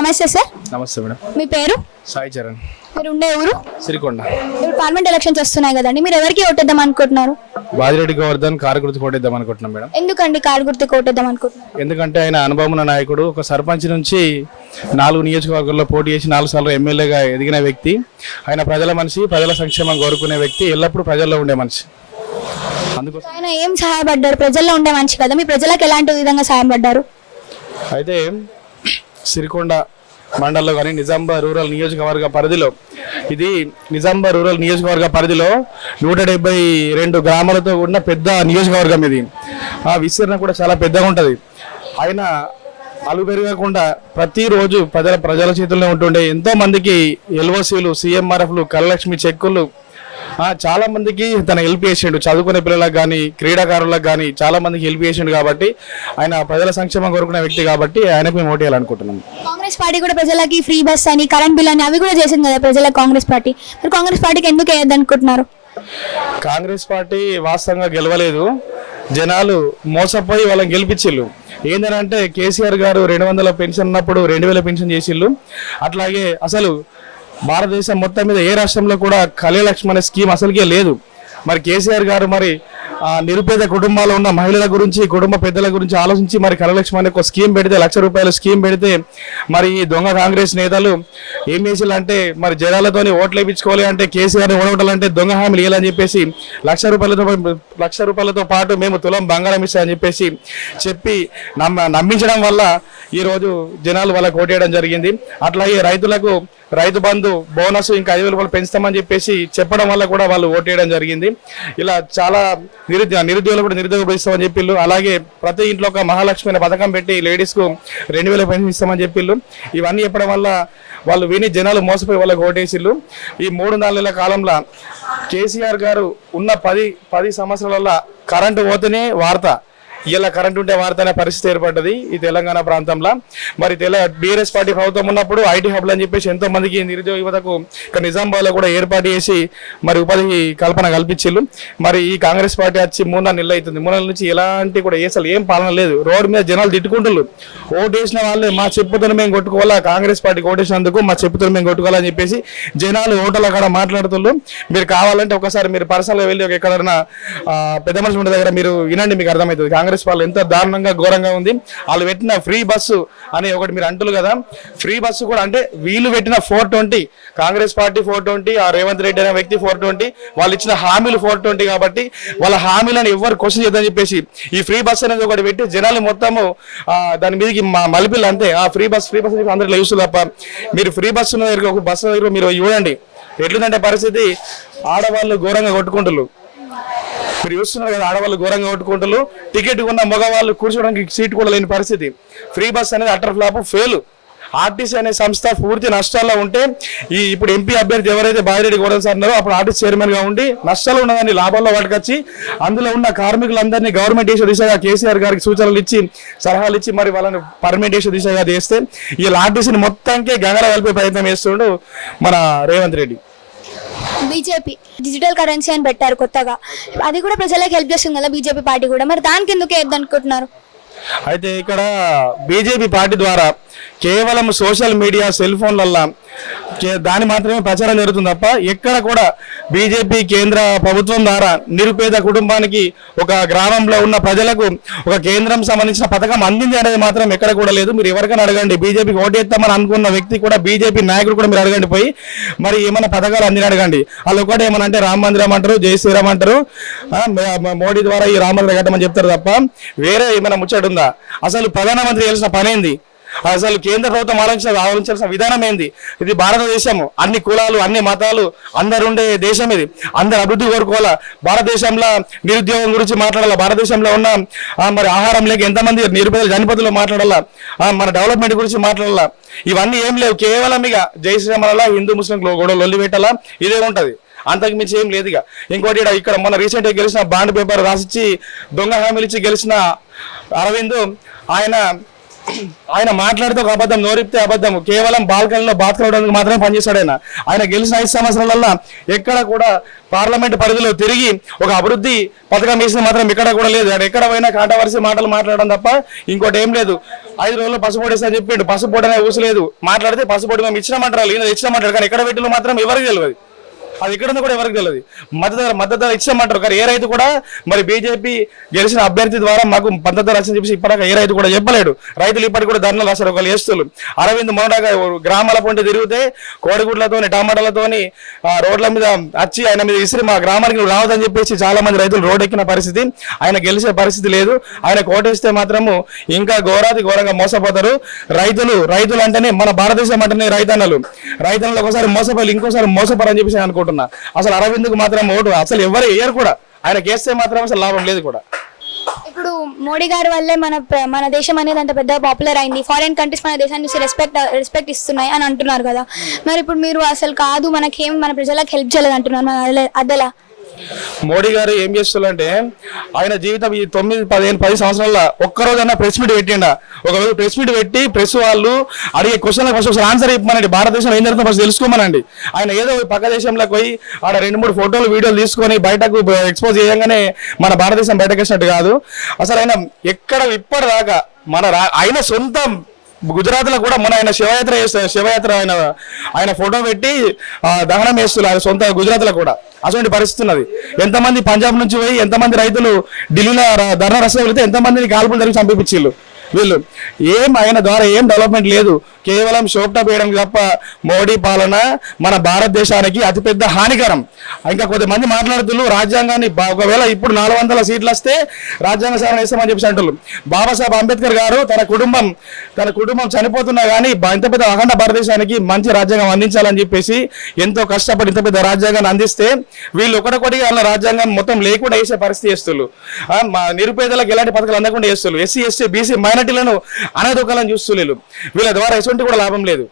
నమస్తే సార్. నమస్తే మేడం. మీ పేరు? సాయి చరణ్. మీరు ఉండే ఊరు? సిరికొండ. ఇప్పుడు పార్లమెంట్ ఎలక్షన్స్ వస్తున్నాయి కదండి, మీరు ఎవరికి ఓటేద్దాం అనుకుంటున్నారు? బాజిరెడ్డి గోవర్ధన్ కారు గుర్తు కోటేద్దాం అనుకుంటున్నాం మేడం. ఎందుకండి కారు గుర్తుకు ఓటేద్దాం అనుకుంటున్నారు? ఎందుకంటే ఆయన అనుభవం ఉన్న నాయకుడు. ఒక సర్పంచ్ నుంచి 4 నియోజకవర్గాల్లో పోటీ చేసి 4 సార్లు ఎమ్మెల్యేగా ఎదిగిన వ్యక్తి. ఆయన ప్రజల మనిషి, ప్రజల సంక్షేమం కోరుకునే వ్యక్తి, ఎల్లప్పుడూ ప్రజల్లో ఉండే మనిషి. అందుకోసం ఆయన ఏం సహాయపడ్డారు? ప్రజల్లో ఉండే మనిషి కదా, మీ ప్రజలకు ఎలాంటి విధంగా సహాయపడ్డారు? అయితే సిరికొండ మండలంలో కానీ నిజామాబాద్ రూరల్ నియోజకవర్గ పరిధిలో, ఇది నిజామాబాద్ రూరల్ నియోజకవర్గ పరిధిలో 172 గ్రామాలతో ఉన్న పెద్ద నియోజకవర్గం ఇది. ఆ విస్తీర్ణం కూడా చాలా పెద్దగా ఉంటుంది. ఆయన అలుగు పెరగకుండా ప్రతిరోజు ప్రజల చేతుల్లో ఉంటుండే ఎంతో మందికి ఎల్ఓసీలు, సీఎంఆర్ఎఫ్లు, కళలక్ష్మి చెక్కులు, చాలా మందికి తన హెల్ప్ చేసిండు. చదువుకునే పిల్లలకు కానీ, క్రీడాకారులకు కానీ చాలా మందికి హెల్ప్ చేసిండు. కాబట్టి ఆయన ప్రజల సంక్షేమం కోరుకునే వ్యక్తి కాబట్టి ఆయనకు మేము ఓటు వేయాలనుకుంటున్నాం. కాంగ్రెస్ పార్టీ కూడా ప్రజలకి ఫ్రీ బస్ అని, కరెంట్ బిల్ అని అవి కూడా చేసింది కదా ప్రజలకు కాంగ్రెస్ పార్టీ. మీరు కాంగ్రెస్ పార్టీకి ఎందుకు వేయద్దు అనుకుంటున్నారు? కాంగ్రెస్ పార్టీ వాస్తవంగా గెలవలేదు. జనాలు మోసపోయి వాళ్ళని గెలిపించిళ్ళు. ఏంటంటే కేసీఆర్ గారు 200 పెన్షన్ ఉన్నప్పుడు 2000 పెన్షన్ చేసిళ్ళు. అట్లాగే అసలు భారతదేశం మొత్తం మీద ఏ రాష్ట్రంలో కూడా కళ్యాణలక్ష్మి అనే స్కీమ్ అసలుకే లేదు. మరి కేసీఆర్ గారు మరి నిరుపేద కుటుంబాల్లో ఉన్న మహిళల గురించి, కుటుంబ పెద్దల గురించి ఆలోచించి మరి కళ్యాణలక్ష్మి అనే ఒక స్కీమ్ పెడితే, ₹1,00,000 స్కీమ్ పెడితే, మరి ఈ దొంగ కాంగ్రెస్ నేతలు ఏం చేయాలంటే మరి జనాలతోని ఓట్లు వేయించుకోవాలి అంటే, కేసీఆర్ని ఓడగొట్టాలంటే దొంగ హామీలు ఇవ్వాలని చెప్పేసి ₹1,00,000తో పాటు మేము తులం బంగారం ఇస్తామని చెప్పి నమ్మించడం వల్ల ఈరోజు జనాలు వాళ్ళకి ఓటేయడం జరిగింది. అట్లాగే రైతులకు రైతు బంధు బోనస్ ఇంకా ₹5,000 పెంచుతామని చెప్పేసి చెప్పడం వల్ల కూడా వాళ్ళు ఓటేయడం జరిగింది. ఇలా చాలా నిరుద్యోగులు కూడా నిరుద్యోగ ఇస్తామని చెప్పిళ్ళు. అలాగే ప్రతి ఇంట్లో ఒక మహాలక్ష్మి అనే పథకం పెట్టి లేడీస్కు 2,000 పెన్షన్ ఇస్తామని చెప్పిళ్ళు. ఇవన్నీ చెప్పడం వల్ల వాళ్ళు విని జనాలు మోసపోయి వాళ్ళకి ఓటేసిళ్ళు. ఈ 3-4 నెలల కాలంలో కేసీఆర్ గారు ఉన్న 10 సంవత్సరాల కరెంటు పోతేనే వార్త, ఇలా కరెంట్ ఉంటే వార్త అనే పరిస్థితి ఏర్పడ్డది ఈ తెలంగాణ ప్రాంతంలో. మరి బీఆర్ఎస్ పార్టీ ప్రభుత్వం ఉన్నప్పుడు ఐటీ హబ్లు అని చెప్పేసి ఎంతో మందికి నిరుద్యోగ యువతకు ఇక్కడ నిజామాబాద్లో కూడా ఏర్పాటు చేసి మరి ఉపాధి కల్పన కల్పించిళ్ళు. మరి ఈ కాంగ్రెస్ పార్టీ వచ్చి 3-4 నెలలు అవుతుంది. 3 నెలల నుంచి ఎలాంటి కూడా అసలు ఏం పాలన లేదు. రోడ్డు మీద జనాలు తిట్టుకుంటున్నారు. ఓటేసిన వాళ్ళే మా చెప్పుతో మేము కొట్టుకోవాలా, కాంగ్రెస్ పార్టీకి ఓటేసినందుకు మా చెప్పుతో మేము కొట్టుకోవాలని చెప్పేసి జనాలు ఓటర్లు అక్కడ మాట్లాడుతున్నారు. మీరు కావాలంటే ఒకసారి మీరు పర్సనల్గా వెళ్ళి ఎక్కడైనా పెద్ద మనుషుల దగ్గర మీరు వినండి, మీకు అర్థమవుతుంది కాంగ్రెస్ వాళ్ళు ఎంత దారుణంగా ఘోరంగా ఉంది. వాళ్ళు పెట్టిన ఫ్రీ బస్సు అని ఒకటి మీరు అంటున్నారు కదా, ఫ్రీ బస్సు కూడా అంటే వీళ్ళు పెట్టిన 420, కాంగ్రెస్ పార్టీ 420, ఆ రేవంత్ రెడ్డి అనే వ్యక్తి 420, వాళ్ళు ఇచ్చిన హామీలు 420. కాబట్టి వాళ్ళ హామీలను ఎవరు క్వశ్చన్ చేద్దని చెప్పేసి ఈ ఫ్రీ బస్ అనేది ఒకటి పెట్టి జనాలు మొత్తము దాని మీదకి మలిపిల్లు అంతే. ఆ ఫ్రీ బస్ అందరిలో చూస్తుంది తప్ప మీరు ఫ్రీ బస్సు ఒక బస్సు దగ్గర మీరు చూడండి ఎట్లుందంటే పరిస్థితి. ఆడవాళ్ళు ఘోరంగా కొట్టుకుంటున్నారు. మీరు చూస్తున్నారు కదా, ఆడవాళ్ళు ఘోరంగా కొట్టుకుంటారు. టికెట్ ఉన్న మగవాళ్ళు కూర్చోడానికి సీట్ కూడా లేని పరిస్థితి. ఫ్రీ బస్ అనేది అటర్ ఫ్లాప్, ఫెయిల్. ఆర్టీసీ అనే సంస్థ పూర్తి నష్టాల్లో ఉంటే ఇప్పుడు ఎంపీ అభ్యర్థి ఎవరైతే బాజిరెడ్డి గోవర్ధన్ సార్ ఉన్నారో అప్పుడు ఆర్టీసీ చైర్మన్ గా ఉండి నష్టాలు ఉన్నదాన్ని లాభాల్లో వాటికొచ్చి అందులో ఉన్న కార్మికులందరినీ గవర్నమెంట్ చేసే దిశగా కేసీఆర్ గారికి సూచనలు ఇచ్చి, సలహాలు ఇచ్చి మరి వాళ్ళని పర్మనెంట్ చేసే దిశగా చేస్తే ఈ ఆర్టీసీని మొత్తానికే గంగల కలిపే ప్రయత్నం చేస్తుండు మన Revanth Reddy. BJP digital currency అని పెట్టారు కొత్తగా, అది కూడా ప్రజలకు హెల్ప్ చేస్తుంది కదా బీజేపీ పార్టీ కూడా. మరి దానికి ఎందుకు వేద్దాం అనుకుంటున్నారు? అయితే ఇక్కడ బీజేపీ పార్టీ ద్వారా కేవలం సోషల్ మీడియా, సెల్ ఫోన్లల్లో దాని మాత్రమే ప్రచారం జరుగుతుంది తప్ప ఎక్కడ కూడా బీజేపీ కేంద్ర ప్రభుత్వం ద్వారా నిరుపేద కుటుంబానికి, ఒక గ్రామంలో ఉన్న ప్రజలకు ఒక కేంద్రం సంబంధించిన పథకం అందింది అనేది మాత్రం ఎక్కడ కూడా లేదు. మీరు ఎవరికైనా అడగండి, బీజేపీకి ఓటేస్తామని అనుకున్న వ్యక్తి కూడా, బీజేపీ నాయకుడు కూడా మీరు అడగండి పోయి, మరి ఏమైనా పథకాలు అందిన అడగండి. వాళ్ళు ఒకటి ఏమన్నా అంటే రామ మందిరం అంటారు, జై శ్రీరామ్ అంటారు, మోడీ ద్వారా ఈ రామ మందిరం కట్టమని చెప్తారు తప్ప వేరే ఏమైనా ముచ్చట ఉందా? అసలు ప్రధానమంత్రి చేయాల్సిన పని ఏంది? అసలు కేంద్ర ప్రభుత్వం ఆలోచించాల్సిన విధానం ఏంది? ఇది భారతదేశము, అన్ని కులాలు, అన్ని మతాలు అందరుండే దేశం. ఇది అందరు అభివృద్ధి కోరుకోవాలా. భారతదేశంలో నిరుద్యోగం గురించి మాట్లాడాలా, భారతదేశంలో ఉన్న మరి ఆహారం లేక ఎంతమంది నిరుపేదలు చనిపోతులో మాట్లాడాలా, మన డెవలప్మెంట్ గురించి మాట్లాడాలా. ఇవన్నీ ఏం లేవు. కేవలం ఇక జై శ్రీరామ్ హిందూ ముస్లిం గొడవ లొల్లి పెట్టాలా, ఇదే ఉంటది. అంతకు మించి ఏం లేదు. ఇక్కడ ఇక్కడ మన రీసెంట్గా గెలిచిన బాండ్ పేపర్ రాసిచ్చి దొంగ హామీలు ఇచ్చి గెలిచిన అరవింద్, ఆయన ఆయన మాట్లాడితే ఒక అబద్ధం, నోరిప్తే అబద్ధం, కేవలం బాల్కనీలో బాత్కడానికి మాత్రమే పనిచేస్తాడు ఆయన. ఆయన గెలిచిన 5 సంవత్సరాలలో ఎక్కడ కూడా పార్లమెంట్ పరిధిలో తిరిగి ఒక అభివృద్ధి పథకం వేసిన మాత్రం ఇక్కడ కూడా లేదు. ఆయన ఎక్కడ పోయినా కాంట్రవర్సీ మాటలు మాట్లాడడం తప్ప ఇంకోటి ఏం లేదు. 5 రోజుల్లో పసుపోటు వేస్తా చెప్పిండు, పసుపోటు అనే ఊసలేదు. మాట్లాడితే పసుపోటు మేము ఇచ్చినామంటారు, ఈయన ఇచ్చినామంటారు, కానీ ఎక్కడ పెట్టిలో మాత్రం ఎవరికి తెలియదు. అది ఇక్కడ కూడా ఎవరికి తెలియదు. మద్దతు ధర ఇచ్చామంటారు, కానీ ఏ రైతు కూడా మరి బీజేపీ గెలిచిన అభ్యర్థి ద్వారా మాకు మద్దతు ధర అని చెప్పేసి ఇప్పటిదాకా ఏ రైతు కూడా చెప్పలేడు. రైతులు ఇప్పటికి కూడా ధర్నాలు రాశారు. ఒకళ్ళు వేస్తులు అరవింద్ మొన్నగా గ్రామాల పొంటి తిరిగితే కోడిగుడ్లతోని టమాటాలతోని రోడ్ల మీద వచ్చి ఆయన మీద ఇసిరి మా గ్రామానికి రావద్దని చెప్పేసి చాలా మంది రైతులు రోడ్ ఎక్కిన పరిస్థితి. ఆయన గెలిచే పరిస్థితి లేదు. ఆయన కోటేస్తే మాత్రము ఇంకా ఘోరంగా మోసపోతారు. రైతులు అంటేనే మన భారతదేశం అంటేనే రైతన్నలు ఒకసారి మోసపోయి ఇంకోసారి మోసపోరని చెప్పేసి అనుకుంటున్నా. అసలు అరవింద్కు మాత్రం ఓటు అసలు ఎవరు వేయరు కూడా. ఆయన కేస్తే మాత్రం అసలు లాభం లేదు కూడా. ఇప్పుడు మోడీ గారి వల్లే మన దేశం అనేది అంత పెద్ద పాపులర్ అయింది. ఫారిన్ కంట్రీస్ మన దేశాన్ని చూసి రెస్పెక్ట్ ఇస్తున్నాయి అని అంటున్నారు కదా. మరి ఇప్పుడు మీరు అసలు కాదు మనకేం మన ప్రజలకు హెల్ప్ చేయలేదు అంటున్నారు, అదలా? మోడీ గారు ఏం చేస్తున్నారంటే ఆయన జీవితం ఈ 9, 10 సంవత్సరాల ఒక్కరోజైనా ప్రెస్ మీట్ పెట్టిండా? ఒకరోజు ప్రెస్ మీట్ పెట్టి ప్రెస్ వాళ్ళు అడిగే క్వశ్చన్లకు ఫస్ట్ ఒకసారి ఆన్సర్ ఇవ్వమనండి. భారతదేశం ఏం జరుగుతుందో ఫస్ట్ తెలుసుకోమనండి. ఆయన ఏదో పక్క దేశంలోకి పోయి ఆడ 2-3 ఫోటోలు వీడియోలు తీసుకొని బయటకు ఎక్స్పోజ్ చేయగానే మన భారతదేశం బయటకు వచ్చినట్టు కాదు. అసలు ఆయన ఎక్కడ ఇప్పటిదాకా ఆయన సొంతం గుజరాత్ లో కూడా మన ఆయన శివయాత్ర ఆయన ఫోటో పెట్టి దహనం వేస్తున్నారు ఆయన సొంత గుజరాత్ లో కూడా. అటువంటి పరిస్థితి ఉన్నది. ఎంతమంది పంజాబ్ నుంచి పోయి ఎంతమంది రైతులు ఢిల్లీలో ధర్నా రసం వెళితే ఎంతమందిని కాల్పులు జరిగి చంపించిళ్ళు. వీళ్ళు ఆయన ద్వారా ఏం డెవలప్మెంట్ లేదు, కేవలం షోప్టాప్ వేయడానికి తప్ప మోడీ పాలన మన భారతదేశానికి అతిపెద్ద హానికరం. ఇంకా కొద్దిమంది మాట్లాడుతున్నారు రాజ్యాంగాన్ని ఒకవేళ ఇప్పుడు 400 సీట్లు వస్తే రాజ్యాంగ సవరణ వేస్తామని చెప్పేసి అంటున్నారు. బాబాసాహెబ్ అంబేద్కర్ గారు తన కుటుంబం చనిపోతున్నా కానీ ఇంత పెద్ద అఖండ భారతదేశానికి మంచి రాజ్యాంగం అందించాలని చెప్పేసి ఎంతో కష్టపడి ఇంత పెద్ద రాజ్యాంగాన్ని అందిస్తే వీళ్ళు ఒకటొకటిగా వాళ్ళ రాజ్యాంగం మొత్తం లేకుండా వేసే పరిస్థితి చేస్తున్నారు. నిరుపేదలకు ఎలాంటి పథకాలు అందకుండా చేస్తున్నారు. ఎస్సీ, ఎస్టీ, బీసీ మైనార్టీలను అనదొక్కాలని చూస్తున్నారు. వీళ్ళ ద్వారా ఎటువంటి కూడా లాభం లేదు.